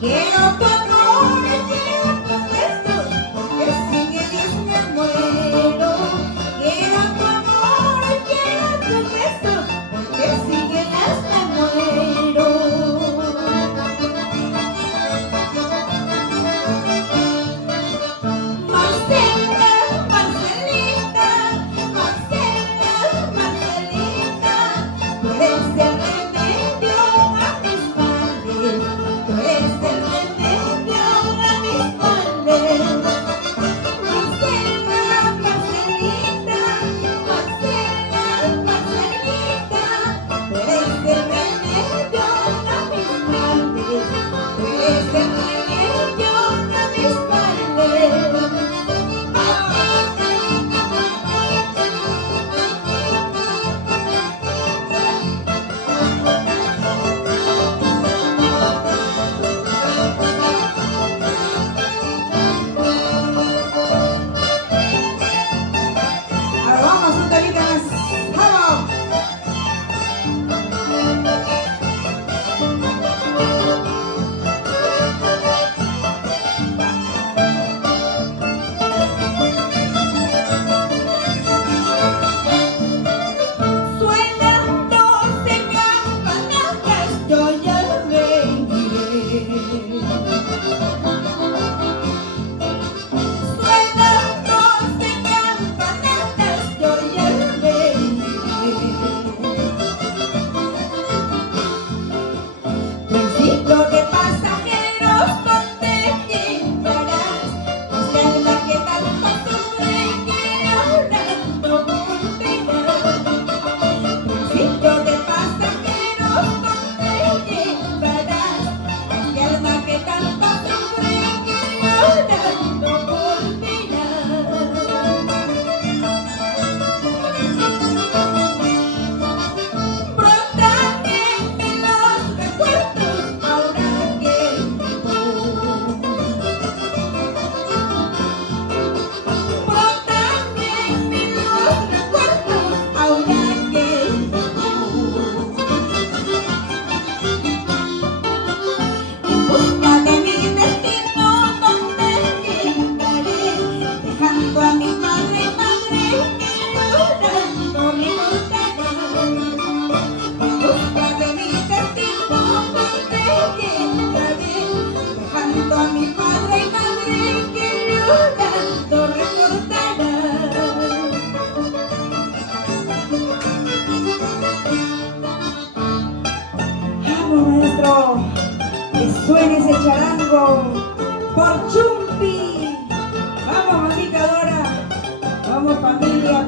Quiero tu amor, quiero tus besos, porque sin ellos me muero. Quiero tu amor, quiero tus besos, porque sin ellas me muero. Marcela, Marcelita, Marcela, Marcelita, tú eres el remedio a mis males, tú eres el remedio a mis males. Marcela, Marcelita, Marcela, Marcelita, tú eres el remedio a mis males, tú eres el remedio a mis males. Ahora vamos, un temita más. ¡Vamos! Suenan 12 campanadas, yo ya veniré. Suenan 12 campanadas, yo ya veniré. Trencito de pasajeros, ¿dónde llegarás? Es la alma que tanto sufre que ahora no volverá. Trencito de pasajeros, ¿dónde llegarás? Es la alma que tanto sufre que ahora no volverá. Brotan en mí los recuerdos ahora que me voy. Brotan en mí los recuerdos ahora que me voy. En busca de mi destino, donde llegaré, dejando a mi madre que llorando me volverá. En busca de mi destino, donde llegaré, dejando a mi padre que llorando recordará. Vamos, maestro, que suene ese charango por Chumpi. Vamos, mamita Dora, vamos familia,